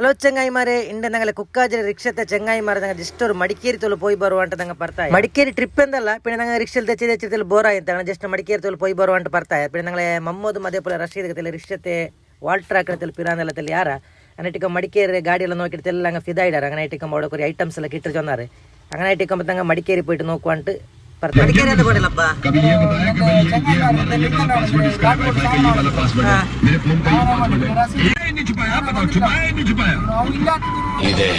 ಹಲೋ ಚೆಂಗಾಯಿಮಾರೆ ಇಂಡ ನಂಗಲೆ ಕುಕ್ಕಾಜರಿ ರಿಕ್ಷತೆ ಚೆಂಗಾಯಿಮಾರೆ ನಂಗೆ ಜಸ್ಟ್ ಅವ್ರು ಮಡಿಕೇರಿ ತೊಲು ಪೋಯಿ ಬರುವ ಅಂತ ನಂಗೆ ಬರ್ತಾಯಿ ಮಡಿಕೇರಿ ಟ್ರಿಪ್ ಎಂದಲ್ಲ ಪಿಣ ನಂಗೆ ರಿಕ್ಷಲ್ ತೆಚ್ಚಿ ಬೋರ್ ಆಯ್ತು ನಂಗೆ ಜಸ್ಟ್ ಮಡಿಕೇರಿ ತೊಲು ಪೋಯಿ ಬರುವ ಅಂತ ಬರ್ತಾಯಿ ಪಿಣ ನಂಗೆ ಮಮ್ಮದು ಮದೇ ಪುಲ ರಶೀದ್ ರಿಕ್ಷತೆ ವಾಲ್ಟ್ರ್ ಹಾಕಿ ಪಿರಾನೆಲ್ಲ ತಲೆ ಯಾರ ಅನ್ನಟಿಕ ಮಡಿಕೇರಿ ಗಾಡಿ ಎಲ್ಲ ನೋಕಿಡ್ತೆಲ್ಲ ಹಂಗೆ ಫಿದಾ ಇಡಾರ അങ്ങനെ ಐಟಿಕ ಮಾಡೋಕೊರಿ ಐಟಮ್ಸ್ ಎಲ್ಲ ಕಿಟ್ಟರು ಚೊಂದಾರೆ അങ്ങനെ ಐಟಿಕ ಮತ್ತೆ ನಂಗೆ ಮಡಿಕೇರಿ പോയിട്ട് നോക്കുവാണ്ട് ಬರ್ತಾರೆ ಮಡಿಕೇರಿ ಅಂತ ಬೋಡಿಲ್ಲಪ್ಪ ಇದೆ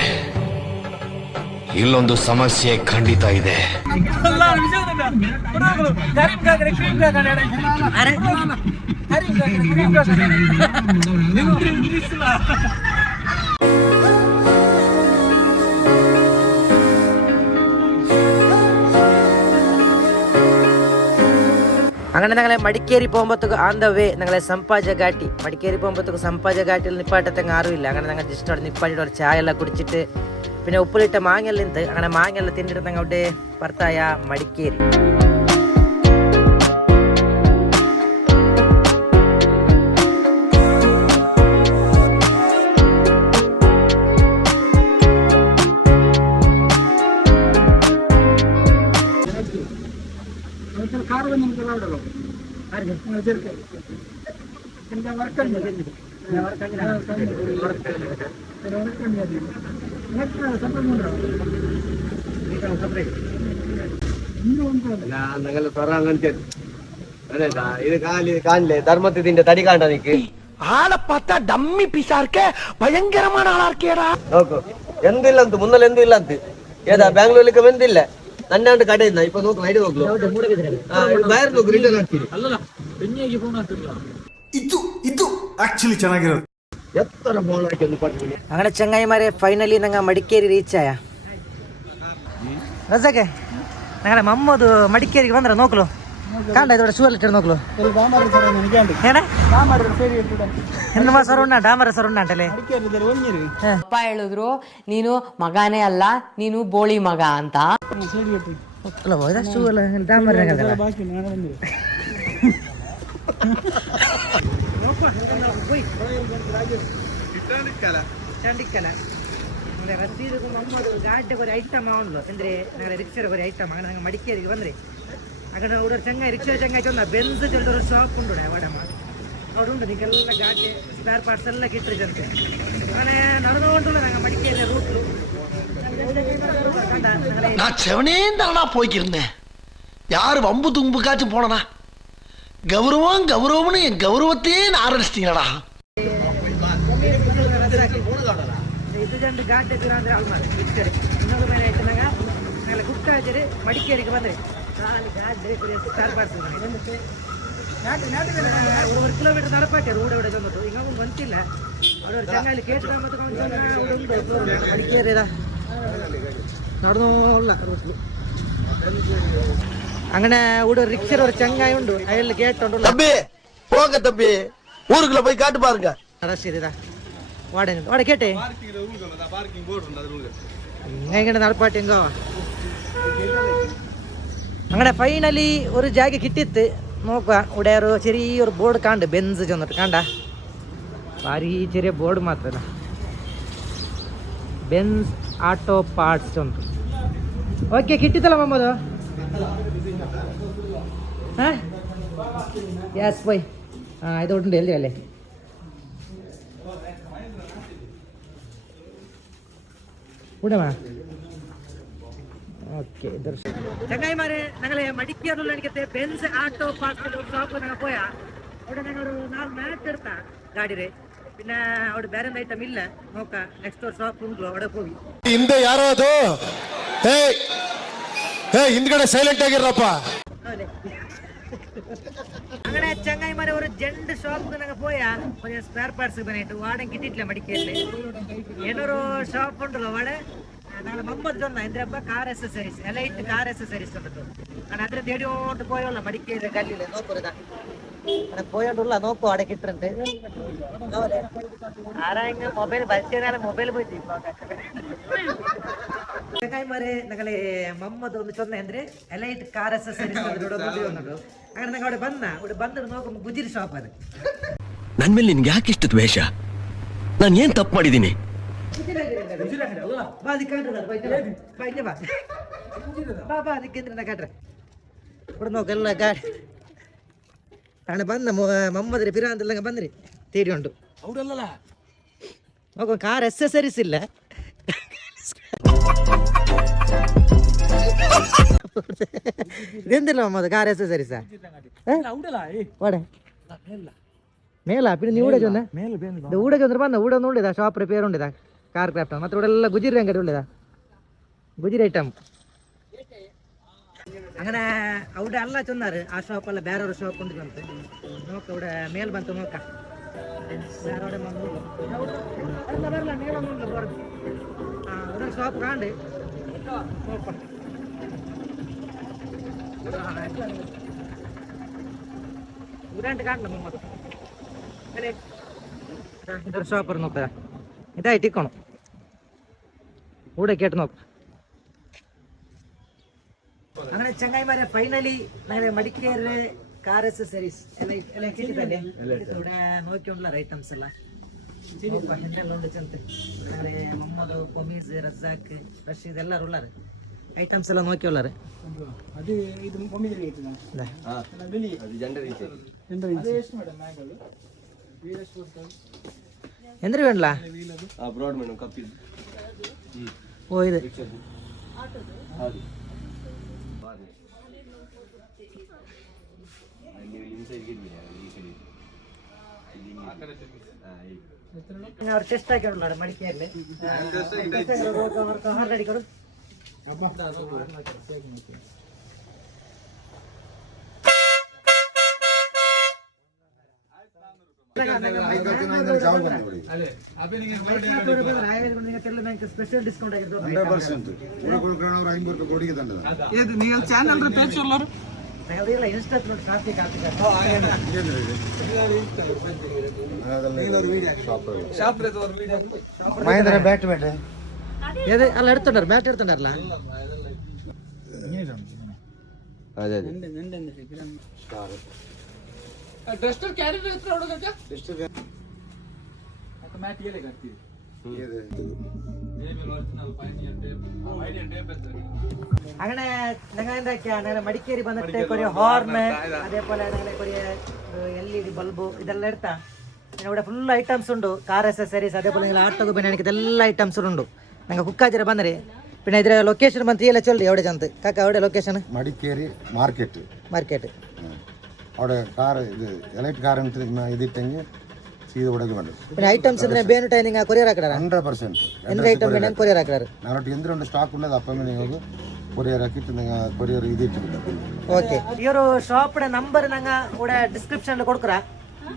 ಇಲ್ಲೊಂದು ಸಮಸ್ಯೆ ಖಂಡಿತ ಇದೆ. അങ്ങനെ ഞങ്ങളെ മടിക്കേരി പോകുമ്പോഴത്തേക്ക് ആൻ ദ വേ ഞങ്ങളെ സംപാജ ഘാട്ടി മടിക്കേരി പോകുമ്പോഴത്തേക്ക് സംപാജ ഘാട്ടിയിൽ നിപ്പാട്ടത്തെങ്ങ് ആരുമില്ല അങ്ങനെ ഞങ്ങൾ ജസ്റ്റ് അവിടെ നിപ്പാട്ടിട്ട് ഒരു ചായ എല്ലാം കുടിച്ചിട്ട് പിന്നെ ഉപ്പിലിട്ട മാങ്ങെല്ലാം ഉണ്ട് അങ്ങനെ മാങ്ങെല്ലാം തിന്നിട്ട് ഞങ്ങൾ അവിടെ ഭർത്തായ മടിക്കേരി ധർമ്മത്തിന്റെ തടി കാണ്ട നിക്ക് ആളെ പത്ത ഡമ്മി പിസാർക്ക് ഭയങ്കരമാണ് ആളാർക്കേടാ നോക്കൂ എന്തില്ല മുന്നല്ല എന്തില്ല ഏതാ ബാംഗ്ലൂരിലേക്ക് എന്തില്ല നന്നാണ്ട് കടയുന്ന ഇപ്പൊ നോക്ക് ഐഡിയ നോക്കൂ വയർ നോക്കൂ ರಿಟರ್ನ್ ಆಗ್ತೀರಿ ಇದು ಆಕ್ಚುಲಿ ಚೆನ್ನಾಗಿರೋದು എത്ര ഫോൺ ആക്കി ഒന്ന് പറ്റും അങ്ങനെ ചങ്ങായിമാരെ ഫൈനലി ഞങ്ങൾ മടിക്കേരി റീച്ച് ആയ ರಜಾಕೆ ഞങ്ങളെ മമ്മದು മടിക്കേರಿಗೆ ಬಂದ್ರ ನೋಕ್ಲು ಕಾಂಡ ಇದೊಡ ಶೂ ಇಟ್ಟು ನೋಕ್ಲು ಏನ ಹೆಣ್ಣು ಸರ್ ಉಂಡ ಡಾಮರ ಸರ್ ಉಂಡ ಅಂತಲೇ ಅಪ್ಪ ಹೇಳಿದ್ರು ನೀನು ಮಗನೇ ಅಲ್ಲ ನೀನು ಬೋಳಿ ಮಗ ಅಂತ ಶೂ ಎಲ್ಲ ಡಾಮರ್ ರಸೀದಕ್ಕೂ ಮಮ್ಮದು ಗಾಡಿಗೆ ഒരു ಐಟಮ್ ಉಂಡು ಅಂದ್ರೆ ഞങ്ങളുടെ ರಿಕ್ಷಾಗೆ ഒരു ಐಟಮ್ അങ്ങനെ ഞങ്ങൾ മടിക്കേರಿಗೆ ಬಂದ್ರೆ അങ്ങനെ ഇവിടെ ഒരു ചങ്ങായി റിക്ഷ ചങ്ങായി ചൊന്ന ബെൻസ് ചൊല്ലൊരു ഒരു ഷോപ്പ് ഉണ്ട് അവിടമ്മ അവിടെ ഉണ്ട് നിങ്ങൾക്കെല്ലാം ಗಾಡಿ ಸ್ಪೇರ್ ಪಾರ್ಟ್ಸ್ ಎಲ್ಲ കിട്ടിച്ചಂತೆ അങ്ങനെ നടന്നുകൊണ്ടുള്ള ഞങ്ങൾ മടിക്കേരി റൂട്ടിൽ நான் செவனேந்தானா போய்க்கிருந்தேன் யாரு வம்பு தும்புக்காச்சும் போனனா கௌரவம் கௌரவம்னு என் கௌரவத்தையே ஆரம்பிச்சிட்டீங்களா ಇದು ಜಂಡು ಗಾಡಿ ಅಂದ್ರೆ ಆಲ್ಮಾರ್ ರಿಕ್ಷರ್ ಇನ್ನೊಂದು ಮನೆ ಆಯ್ತು ഞങ്ങൾ കുക്കാച്ചര് മടിക്കേരിക്ക് ಬಂದ್ರೆ ಗಾಡಿ ಸ್ಪೇರ್ ಪಾರ್ಟ್ಸ್ ഒരു കിലോമീറ്റർ നടപ്പാട്ടെ റോഡ് ഇവിടെ ചെന്നിട്ട് ഇങ്ങൊന്നും ಬಂತಿಲ್ಲ അവിടെ ഒരു ചങ്ങായി കേട്ട് മടിക്കേറിയതാ നടന്നോള്ള റോട്ടിൽ അങ്ങനെ ഇവിടെ ഒരു റിക്ഷ ഒരു ചങ്ങായി ഉണ്ട് അയാൾ കേട്ടോണ്ടുള്ള தம்பி போங்க தம்பி ஊருக்குள்ள போய் காட்டு பாருங்க ശരിതാ വാടക വാടക കേട്ടേ ഇങ്ങനെ നടപ്പാട്ടെ എങ്കോ അങ്ങനെ ഫൈനലി ഒരു ജാഗ കിട്ടിത്ത് നോക്കുക ഇവിടെ ഒരു ചെറിയൊരു ബോർഡ് കാണ്ട് ബെൻസ് ചെന്നിട്ട് കാണ്ട ഭാരി ചെറിയ ബോർഡ് മാത്രമല്ല ബെൻസ് ಆಟೋ ಪಾರ್ಟ್ಸ್ ಅಂತ ಓಕೆ ಕಿಟ್ಟಿತಲ್ಲ ಮಮ್ಮದು ಹಾಂ ಯಸ್ ಬೈ ಹಾಂ ಇದು ಉಂಟು ಎಲ್ಲಿ ಅಲ್ಲೇ ഉടമ ഓക്കെ ചങ്ങായിമാരെ ഞങ്ങളെ മടിക്കാറുള്ള എനിക്കത്തെ ബെൻസ് ആട്ടോ പാർട്സ് ഷോപ്പ് ഞങ്ങൾ പോയാ അവിടെ ഞങ്ങൾ ഒരു 4 ಮ್ಯಾಟ್ എടുത്താ ಗಾಡಿರೆ പിന്നെ അവിടെ ಬೇರೆ ಐಟಮ್ ಇಲ್ಲ ನೋಕ ನೆಕ್ಸ್ಟ್ ಶಾಪ್ ಉಂಟು അവിടെ ಹೋಗಿ ಹಿಂದೆ ಯಾರೋ ಅದು ಹಿಂದ್ಗಡೆ ಸೈಲೆಂಟ್ ಆಗಿರಪ್ಪ അങ്ങനെ ചങ്ങായിമാരെ ഒരു ജെന്റ് ഷോപ്പ് ഞങ്ങൾ പോയാ ഒരു സ്പെയർ പാർട്സ് ബനായിട്ട് വാടക കിട്ടിയിട്ടില്ല മടിക്കേരില് ಏನೊരു ഷോപ്പ് ഉണ്ടല്ലോ അവിടെ ഞങ്ങൾ മമ്മത് ചൊന്ന എന്തിനപ്പ car accessories elite car accessories ഉണ്ടല്ലോ കാരണം അതിന് തേടിയോട്ട് പോയുള്ള മടിക്കേരി കല്ലില് നോക്കുറതാ അങ്ങനെ പോയോണ്ടുള്ള നോക്കൂ അവിടെ കിട്ടുന്നുണ്ട് ആരായെങ്കിലും മൊബൈൽ വലിച്ചാൽ മൊബൈൽ പോയിട്ട് ചങ്ങായിമാരെ ഞങ്ങളെ മമ്മത് ഒന്ന് ചൊന്ന ಅಂದ್ರೆ ಎಲೈಟ್ ಕಾರ್ ಅಕ್ಸಸರೀಸ್ വന്നിട്ടു അങ്ങനെ ഞങ്ങൾ അവിടെ ಬಂದು നോക്കുമ്പോൾ ಗುಜಿರಿ ಶಾಪ್ ಅದು ನನ್ ಮೇಲೆ ನಿನ್ಗೆ ಯಾಕೆ ಇಷ್ಟು ದ್ವೇಷ ನಾನು ಏನ್ ತಪ್ಪು ಮಾಡಿದ್ದೀನಿ ಬಾ ಅದಕ್ಕೆ ಬಾ ಬಾ ಅದಕ್ಕೆ ಕಾಟ್ರೆ ಕೊಡ ನೋಕೆಲ್ಲ ಗಾಡಿ ಹಣ ಬಂದ ಮಮ್ಮದ್ರಿ ಪಿರ ಅಂತೆಲ್ಲ ಬಂದ್ರಿ ತೀರಿ ಉಂಟು ನೋಕ ಕಾರ್ ಎಕ್ಸಸರೀಸ್ ಇಲ್ಲ ಇದೆಂದಿಲ್ಲ ಮಮ್ಮದು ಕಾರ್ ಎಕ್ಸಸರೀಸ್ ಮೇಲ ಪಿನ ನೀ ಊಡಜ ಊಡಜ ಅಂದ್ರೆ ಬಂದ ಊಡ ನೋಡಿದ ಶಾಪ್ ರಿಪೇರ್ ಉಂಡಿದ ಕಾರ್ ಕ್ರಾಫ್ಟ್ ಮತ್ತೆ ಊಡೆಲ್ಲ ಗುಜಿರಿ ಅಂಗಡಿ ಉಳ್ಳಿದ ಗುಜಿರಿ ಐಟಮ್ അങ്ങനെ അവിടെ അല്ല ചെന്നാറ് ആ ഷോപ്പല്ല വേറെ ഒരു ഷോപ്പ് ഉണ്ട് ಬಂತು നോക്ക ഇവിടെ മേൽ ಬಂತು നോക്ക വേറെ ಬರಲ್ಲ ಮೇಲೊಂದು ಬರುತ್ತೆ ഇവിടെ ഷോപ്പ് കാണ്ട് ഇവരാണ്ട് കാണില്ല മുമ്പ് ഇതൊരു ഷോപ്പർ നോക്ക ഇതായിട്ട് ഇക്കണം ഇവിടെ കേട്ട് നോക്ക അങ്ങനെ ചങ്ങായിമാരെ ഫൈനലി ഞങ്ങൾ മടിക്കേരി കാർ അക്സസറീസ് ಎಲ್ಲ കിട്ടില്ലേ ഇവിടെ നോക്കിയുള്ള ഐറ്റംസ് ಎಲ್ಲ ಹಿಂದೆಲ್ಲ ഉണ്ട് ಚಂತೆ ಮೊಹಮ್ಮದ್ ಕೊಮೀಸ್ ರಜಾಕ್ ರಶೀದ್ ಎಲ್ಲರೂ ಉಳ್ಳಾರೆ ಐಟಮ್ಸ್ ಎಲ್ಲ ನೋಕಿಯುಳ್ಳಾರೆ ಅದು ಇದು ಕೊಮೀಸ್ ರೇಟ್ ಅದು ಜೆಂಡರ್ ಇದೆ ಎಂದ್ರೆ ಬೇಡಲ್ಲ ಬ್ರಾಡ್ ಮೇಡಮ್ ಕಪ್ಪಿದ್ದು ಓ ಇದೆ ಹೌದು ನೀವು ಇನ್ಸೈಡ್ ಗಿರ್ಲಿ ಈ ಕಡೆ ಅವ್ರು ಟೆಸ್ಟ್ ಹಾಕಿಕೊಳ್ಳಾರೆ ಮಡಿಕೆಯಲ್ಲಿ ಹಾರ್ಡ್ ಕೊಡು ಸ್ಪೆಷಲ್ ಡಿಸ್ಕೌಂಟ್ ನೀವು ಚಾನಲ್ ಪೇಜ್ ಉಳ್ಳವರು ಆಗಿರ್ಬೋದು ಇನ್ಸ್ಟಾ ನೋಡಿ ಟ್ರಾಫಿಕ್ ಆಗ್ತಿದೆ ಮಹೇಂದ್ರ ಬ್ಯಾಟ್ ಬ್ಯಾಟ್ ഏത് അല്ല എടുത്തുണ്ടാറ് ബാറ്റ് എടുത്തുണ്ടാറില്ല ಅದೇ ಅದೇ ಡಸ್ಟರ್ ಕ್ಯಾರಿಯರ್ ಹತ್ರ ಹೊಡೋದಕ್ಕೆ ಮ್ಯಾಟ್ ಏಲೆ ಕಟ್ತೀವಿ അങ്ങനെ ഞങ്ങൾ എന്തൊക്കെയാണ് മടിക്കേരി വന്നിട്ട് കുറേ ഹോർണ് അതേപോലെ കുറേ LED ബൾബ് ഇതെല്ലാം എടുത്താ ഇവിടെ ഫുൾ ഐറ്റംസ് ഉണ്ട് കാർ അക്സസറീസ് അതേപോലെ നിങ്ങൾ ಆಟೋಗೆ ಬನ್ನಿ ಇದೆಲ್ಲ ಐಟಮ್ಸ್ ಉಂಟು ನಂಗೆ ಕುಕ್ಕಾಜರ ಬಂದರೆ പിന്നെ ಇದರ ಲೊಕೇಶನ್ ಬಂತು ಎಲ್ಲ ಚೊಲ್ಲಿ ಎവിടെ ಚಂತ ಕಾಕ ಎവിടെ ಲೊಕೇಶನ್ ಮಡಿಕೇರಿ ಮಾರ್ಕೆಟ್ ಮಾರ್ಕೆಟ್ അവിടെ കാർ ഇത് എലൈറ്റ് കാർ ഇതിട്ടെങ്കിൽ ചെയ്ത് കൊടുക്കുക വേണ്ടത് പിന്നെ ഐറ്റംസ് ಬೇನು ಟೈಮ್ നിങ്ങൾ ಕೊರಿಯರ್ ಹಾಕಿದಾರ 100% എന്ത് ഐറ്റം ಬೇನೆ ಕೊರಿಯರ್ ಹಾಕಿದಾರ നാളോട്ട് എന്തിനുണ്ട് സ്റ്റോക്ക് ഉള്ളത് അപ്പം നിങ്ങൾക്ക് കൊറിയർ ആക്കിയിട്ട് നിങ്ങൾ കൊറിയർ ഇതിട്ട് ಓಕೆ ಈ ഒരു ഷോപ്പിന്റെ നമ്പർ ഞങ്ങൾ ഇവിടെ ഡിസ്ക്രിപ്ഷനിൽ കൊടുക്കറ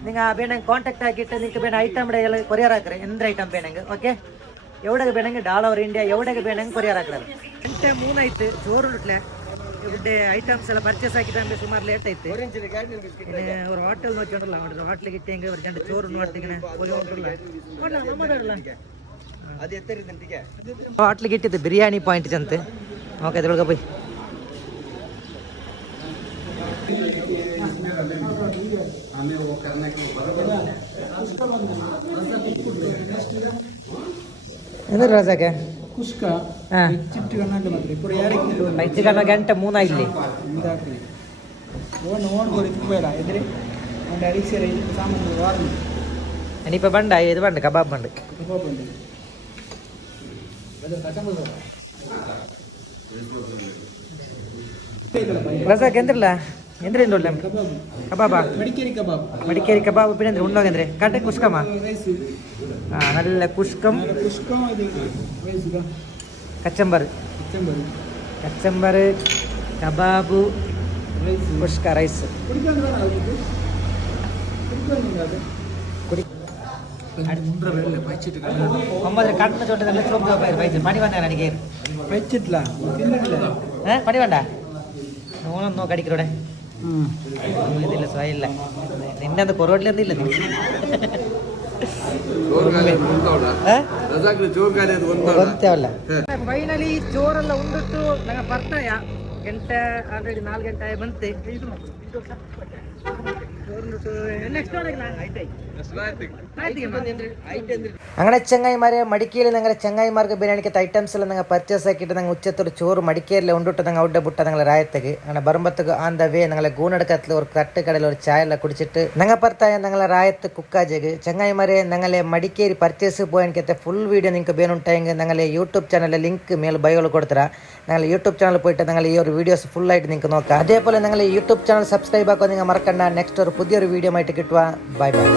നിങ്ങൾ വേണമെങ്കിൽ കോൺടാക്ട് ആക്കിയിട്ട് നിങ്ങൾക്ക് വേണ്ട ഐറ്റം ഇവിടെ കൊറിയർ ಹಾಕ್ರೆ എന്ത് ഐറ്റം വേണമെങ്കിൽ ಓಕೆ എവിടെയൊക്കെ വേണമെങ്കിൽ ഡാൾ ഓവർ ഇന്ത്യ എവിടെയൊക്കെ വേണമെങ്കിൽ കൊറിയർ ಹಾಕ್ತಾರೆ 3 ಆಯ್ತು ചോറുണ്ടിട്ടില്ല ഇവിടെ ഐറ്റംസ് ಎಲ್ಲ ಪರ್ಚೇಸ್ ಆಗಿದ್ದಂಗೆ ಸುಮಾರು ಲೇಟ್ ಆಯ್ತು ഒരു ഹോട്ടൽ നോക്കിയോണ്ടല്ലോ അവിടെ ഹോട്ടലിൽ കിട്ടിയെങ്കിൽ ഒരു രണ്ട് ചോറ് നോട്ടിങ്ങനെ ഹോട്ടലിൽ കിട്ടിയത് ബിരിയാണി പോയിന്റ് ചന്ത് നോക്കാം ഇതിലൊക്കെ പോയി എന്താ റസാക്കെ ಕುಸ್ಕ ಚಿಟ್ಟು ಕಣ್ಣಾಗ ಮಾತ್ರ ಪುರ ಯಾರಕ್ಕೆ ಐದು ಕಣ್ಣ ಗಂಟೆ 3 ಆಯ್ಲಿ ಇಂದಾಕ್ರಿ ಓನ್ ಗೋರಿ ಬೇಡ ಎದ್ರೆ ಒಂದು ಅಡಿಸರೆ ಸಾಮಾನು ವಾರ್ನು ഇനിയിപ്പോ ബണ്ട ഇത് ബണ്ട് കബാബ് ബണ്ട് ಹೋಗ್ಬಂಡಿ ಅದು ಕಚಂಬ റസാക്ക് എന്തില്ല എന്തിനുണ്ടോ കബാബാ ಮಡಿಕೇರಿ ಕಬಾಬ್ മടിക്കേരി കബാബ് പിന്നെ എന്തിനാ ഉണ്ടോಗೆಂದ್ರೆ ಕಟ್ಟೆ ಕುಷ್ಕಮ್ಮ ರೈಸ್ നല്ല കുഷ്കം ಕುಸ್ಕ ಇದು ರೈಸ್ ಇದು കച്ചമ്പർ ಕಚಂಬರಿ kachumber kebab rice kushka rice ಕುಡಿಕೊಂಡು ಬರ ಅದು ಕುಡಿಕೊಂಡು ಅದು കുടി ಮುಂಡ್ರ ಬೆಳ್ಳೆ ಪೈಚಿಟ್ ഒമ്പതര കണ്ണിന് തൊട്ട് നല്ല ചോപ്പ് ചോപ്പായി പൈസ പണി വന്നാ എനിക്ക് ಪೈಚಿಟ್ಲ ತಿನ್ನಲ್ಲ പണി വേണ്ട നോണൊന്നോ കടിക്കലൂടെ ഇതില്ല സ്വയില്ല നിന്നെ അത് പൊറോട്ടിലൊന്നും ഇല്ല ಗೊತ್ತಾವಲ್ಲ ಫೈನಲಿ ಚೋರೆಲ್ಲ ಉಂಡಿಟ್ಟು ನಂಗೆ ಬರ್ತಾಯ ಗಂಟೆ ಆಲ್ರೆಡಿ 4 ಗಂಟೆ ಬಂತೆ ಚೋರುಂಡಿಟ್ಟು ನೆಕ್ಸ್ಟ್ ಆಯ್ತಾಯ್ತು അങ്ങനെ ചങ്ങായിമാരെ മടിക്കേരി ഞങ്ങളെ ചങ്ങായിമാർക്ക് ബിരിയാണിക്ക് ഐറ്റംസ് എല്ലാം ഞങ്ങൾ പർച്ചേസ് ആക്കിയിട്ട് ഞങ്ങൾ ഉച്ചത്തൊരു ചോറ് മടിക്കേരിൽ ഉണ്ടിട്ട് ഞങ്ങൾ അവിടെ ಬಿಟ್ಟ ഞങ്ങളെ ರಾಯತ್ತೆಗೆ അങ്ങനെ ಬರುമ്പತ್ತಕ್ಕೆ ಆನ್ ದ ವೇ ഞങ്ങളെ ഗൂണടക്കത്തിൽ ഒരു തട്ട് കടയിൽ ഒരു ചായ എല്ലാം കുടിച്ചിട്ട് ഞങ്ങൾ ಬರ್ತಾಯ ഞങ്ങളെ ರಾಯത്ത് കുക്കാജെಗೆ ചങ്ങായിമാരെ ഞങ്ങളെ മടിക്കേരി പർച്ചേസ് പോയതിനകത്തെ ഫുൾ വീഡിയോ നിങ്ങൾക്ക് ಬೇನುಂಟಾയെങ്കിൽ ഞങ്ങളെ യൂട്യൂബ് ചാനലിലെ ലിങ്ക് മേൽ ബയോയിൽ കൊടുത്തരാ ഞങ്ങൾ യൂട്യൂബ് ചാനൽ പോയിട്ട് ഞങ്ങൾ ഈ ഒരു വീഡിയോസ് ഫുൾ ആയിട്ട് നിങ്ങൾക്ക് നോക്കാം അതേപോലെ ഞങ്ങൾ യൂട്യൂബ് ചാനൽ സബ്സ്ക്രൈബ് ആക്കാൻ നിങ്ങൾ മറക്കണ്ട നെക്സ്റ്റ് ഒരു പുതിയൊരു വീഡിയോ ആയിട്ട് കിട്ടുക ബൈ ബൈ